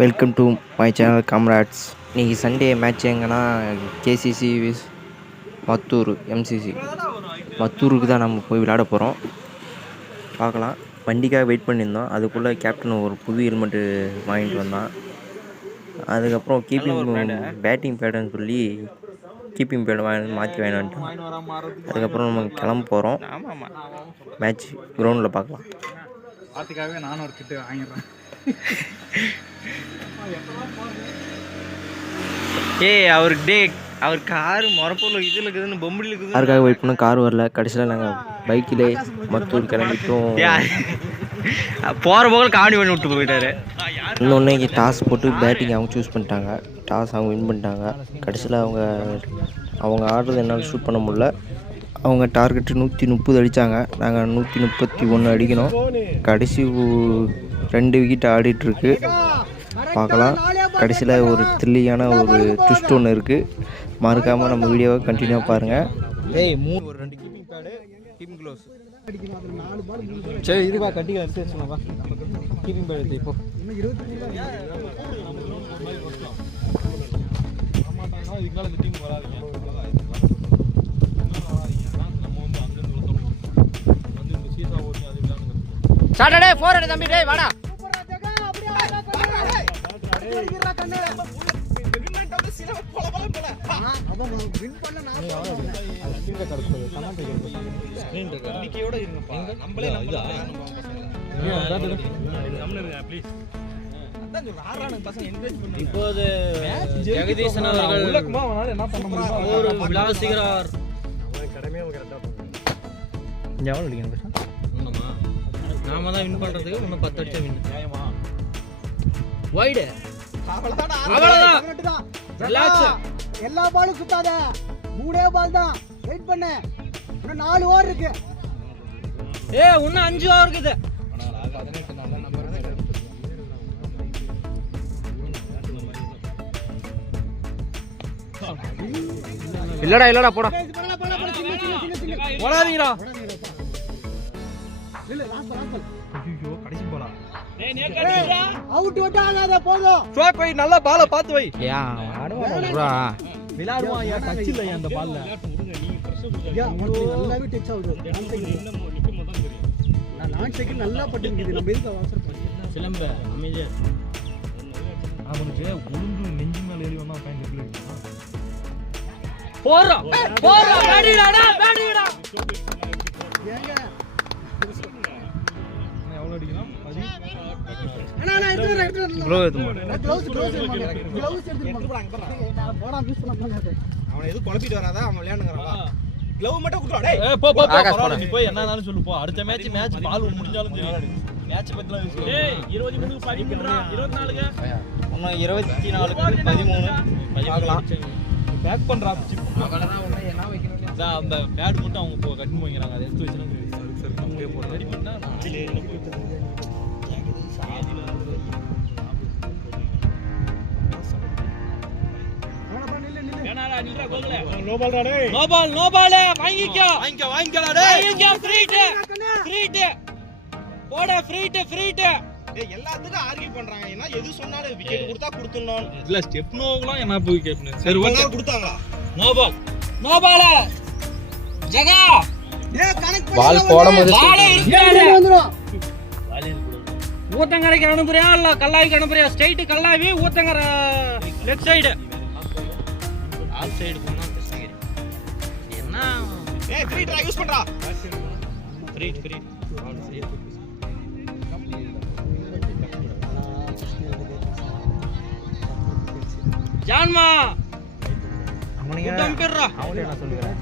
Welcome to my channel comrades. இன்றைக்கி Sunday match எங்கன்னா KCC விஸ் மத்தூர் எம்சிசி மத்தூருக்கு தான் நம்ம போய் விளையாட போகிறோம். பார்க்கலாம். வண்டிக்காக வெயிட் பண்ணியிருந்தோம். அதுக்குள்ளே கேப்டன் ஒரு புது ஹெல்மெட்டு வாங்கிட்டு வந்தான். அதுக்கப்புறம் பேட்டிங் பேடுன்னு சொல்லி கீப்பிங் பேடு மாற்றி வாங்கிட்டு அதுக்கப்புறம் நம்ம கிளம்ப போகிறோம். மேட்ச் கிரவுண்டில் பார்க்கலாம். பார்த்துக்காகவே நானும் ஒரு கிட்ட வாங்கிடுறேன். அவர் காரு மொரப்பூரில் இதில் இருக்குதுன்னு பொம்படியில் இருக்குது. காருக்காக வெயிட் பண்ணோம். கார் வரல. கடைசியில் நாங்கள் பைக்கிலே மத்தூர் கிளம்பிட்டோம். போகிற போகில் காமெடி பண்ணி விட்டு போயிட்டாரு. இன்னொன்று டாஸ் போட்டு பேட்டிங் அவங்க சூஸ் பண்ணிட்டாங்க. டாஸ் அவங்க வின் பண்ணிட்டாங்க. கடைசியில் அவங்க ஆடுறது என்னால் ஷூட் பண்ண முடியல. அவங்க டார்கெட்டு 130 அடித்தாங்க. நாங்கள் 131 அடிக்கணும். கடைசி 2 விக்கெட் ஆடிட்டுருக்கு. பார்க்கலாம். கடைசியில் ஒரு த்ரில்லியான ஒரு ட்விஸ்ட் ஒன்று இருக்குது. மறக்காமல் நம்ம வீடியோவை கண்டினியூவாக பாருங்கள். ஒரு 2 கீப்பிங் பேடு, கீப்பிங் க்ளோஸ். சரி இதுவா கட்டிக்கலாம் எடுத்து வச்சுனவா. கீப்பிங் பேடு எடுத்து இப்போ இதுக்கால இந்த டீம் வராதுங்க. சாட்டர்டே 4 அடி தம்பி. டேய் வாடா. இப்போது ஜெகதீசன் அவர்கள் ஒரு விளாசுகிறார். நாம தான் வின் பண்றதுக்கு இன்னும் 10 அடிச்சா வின். வைடு அவ்வளவுதான். ரிலாக்ஸ். எல்லா பாலும் சுத்தாத. 3 பால் தான். வெயிட் பண்ணு. இன்னும் 4 ஓவர் இருக்கு. இன்னும் 5 ஓவர் இருக்குது. இல்லடா போடா. போடாதீங்கடா. இல்ல லாஸ்ட் பால். ஐயோ கடைசி பாலா. அவுட் ஆகாத போதும். ஸ்ட்ரைக் வை. நல்ல பாலை பார்த்து வை. ஆடுவாடா. விளையாடுவான். டச் இல்ல அந்த பால்ல. நல்லாவே டச் ஆகுது. நான் செகண்ட் நல்லா பட்டுங்குது. நம்ம எதுக்கு அவசரப்பட்டு சிலம்ப அமைதியா. அவனுக்கு உளுந்து நெஞ்சு மேல ஏறி வந்தா பாயிண்ட் எப்படி இருக்கு. போறா பேடிடா. ஏங்க எவ்வளவு அடிக்கலாம்? அண்ணா எடுத்து ப்ளோ ஏத்துமா. க்ளவுஸ் எடுத்து போடா யூஸ் பண்ணலாம். அவனை எது குழப்பிட்டு வராதா? அவன் விளையாடுங்கறான். க்ளவ் மட்டும் குடுறா. டேய் போ. நீ போய் என்னனாலும் சொல்லு போ. அடுத்த மேட்ச் பால் முடிஞ்சாலும் சரி. மேட்ச் பத்திலாம் யோசி. டேய் 23 13 24ங்க. இன்னும் 24க்கு 13 பார்க்கலாம். பேக் பண்றா. என்ன வைக்கணும்? அந்த பேட் மட்டும் அவங்க கட் பண்ணிங்கறாங்க. அதை எடுத்து வச்சினா சரி அப்படியே போடு. ரெடி பண்ணா நோ பால் வாங்கிக்கடா டேய். ஃப்ரீட் போடா. ஃப்ரீட் டேய் எல்லாத்துக்கும் ஆர்கியூ பண்றாங்க. என்ன எது சொன்னாலும் விக்கெட் கொடுத்தா கொடுத்துறணும். இல்ல ஸ்டெப் நோலாம் என்ன போய் கேட்பேன். சரி ஓகே கொடுத்தாங்களா? No ball ஜகா. பால் போடும்போது வந்துரும். ஊத்தங்கரைக்கு அனுப்புறியா இல்ல கல்லாவிக்கு அனுப்புறியா? Straight Kallavi, Uthangarai left side. All side போனா கிருஷ்ணகிரி. என்ன ஃப்ரீ ட்ரை யூஸ் பண்றா. ஃப்ரீ ஜான்மா அவனுங்க டம்பர்ரா. அவனே நான் சொல்லுறேன்.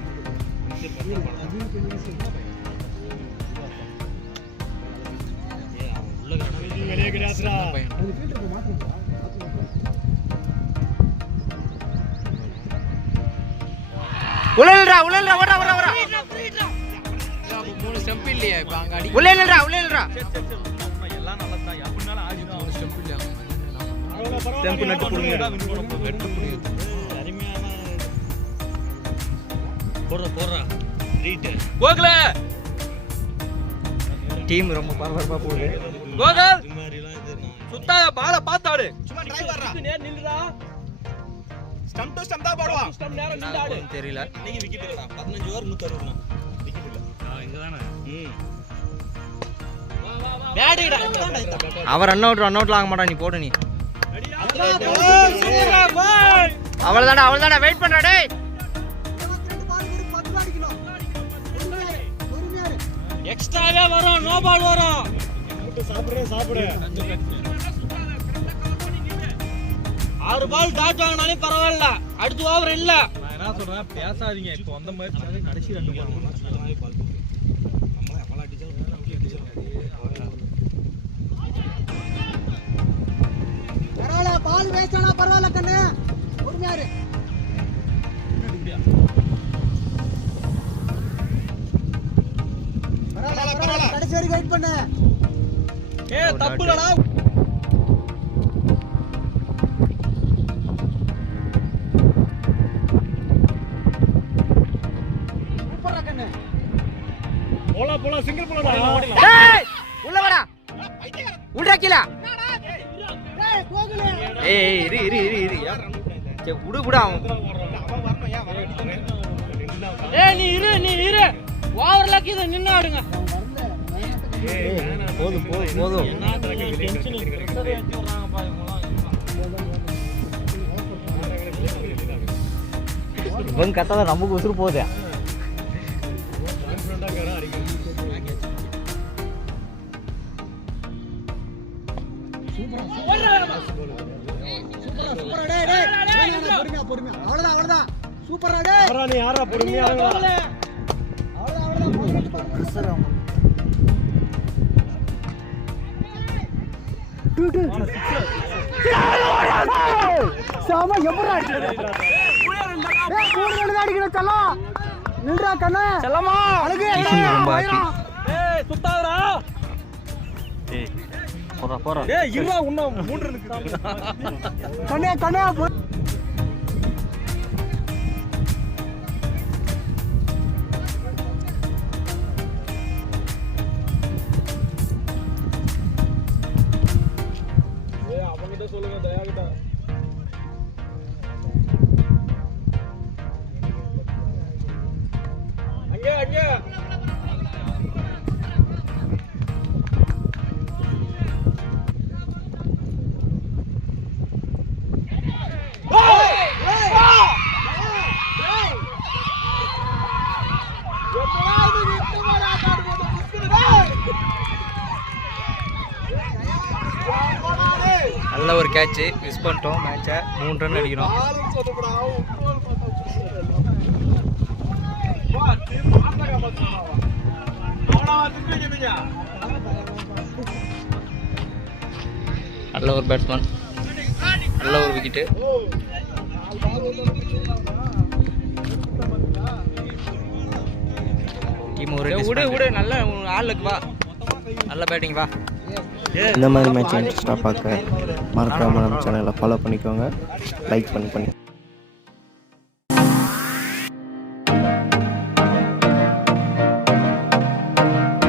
வெளியே கிடாஸ்டா. உள்ள ஓடா. 3 ஸ்டம்ப் இல்லையா இப்ப அங்க அடி. உள்ள எல்லாம் நல்லதா. எப்பனால ஆஜி 3 ஸ்டம்ப் இல்லையா. ஸ்டம்ப் நட்டு புடுங்க. வெட்டு புடிக்குது. அருமையான போடுறா. ரீட் கோகல டீம் ரொம்ப பரபரப்பாக போகுது. கோகல் சுத்தாத பால பாத்தாடு சும்மா டிரைவர்ரா நேர் நில்லுடா ஸ்டம்ப் டு ஸ்டம்ப் தான் போடுவான் ஸ்டம் நேரா நின்னு ஆடு தெரியல. இன்னைக்கு விக்கெட் இல்லடா 15 ஓவர் 160 விக்கெட் இல்ல பேடிடா அவர் ரன் அவுட்ல ஆக மாட்டான். நீ போடு நீ. சூப்பரா பால் அவ்வளவுதான்டா வெயிட் பண்றா டேய். 22 பாலுக்கு 10 ரூபா அடிக்கணும். பொறுமையா இரு. எக்ஸ்ட்ராவே வரும் நோ பால் வரும் சாப்பிடு 6 பால் டாட் வாங்கினாலே பரவாயில்ல அடுத்த ஓவர் இல்ல நான் என்ன சொல்றேன் பேசாதீங்க இப்போ வந்த மாதிரி கடைசி 2 பால் நம்மள எவ்வளவு அடிச்சோம் பரவாயில்ல, பால் வேஸ்ட் ஆனா பரவாயில்ல கண்ணு. பொறுமையா இரு. பரவாயில்ல, கடைசி வரைக்கும் வெயிட் பண்ணு. தப்புடா சூப்பரா கண்ணு. போலாம் சிங்கிள் போலடா டேய் உள்ள வாடா. உள்ள கீழ. டேய் கோகுலே. ஏய் இரு. சே விடு அவன். அவன் வரணும் ஏன் வர நீ இரு ஓவர்ல கீழ நின்னு ஆடுங்க போதும். இவன் கத்தாத நமக்கு உசுறு போகுது. சூப்பரா டேய். பொறுமையா. அவ்வளவுதான். சூப்பரா டேய். நீ யாரா பொறுமையா அவ்வளவுதான். சாமா எப்பறா அடிச்சது? ஏய் மூணு ரன் அடிக்கணும் செல்லம். நில்றா கண்ணு. செல்லமா அழகு. ரொம்ப happy. சுத்தாதடா போறா. இருடா இன்னும் 3 இருக்கு கண்ணே அவங்கிட்ட சொல்லுங்க தயாகிட்ட அங்கே நல்ல ஒரு கேட்ச். மிஸ் பண்ணிட்டோம் மேட்சை. 3 ரன் அடிக்கிறோம். நல்ல ஒரு பேட்ஸ்மேன். நல்ல ஒரு விக்கெட்டு. டீம் ஒரு நல்ல ஆளுக்கு வா. நல்ல பேட்டிங் வா. இந்த மாதிரி மேட்ச் இன்ட்ரெஸ்டாக பார்க்க மறக்காமல் நம்ம சேனலை ஃபாலோ பண்ணிக்கோங்க. லைக் பண்ணி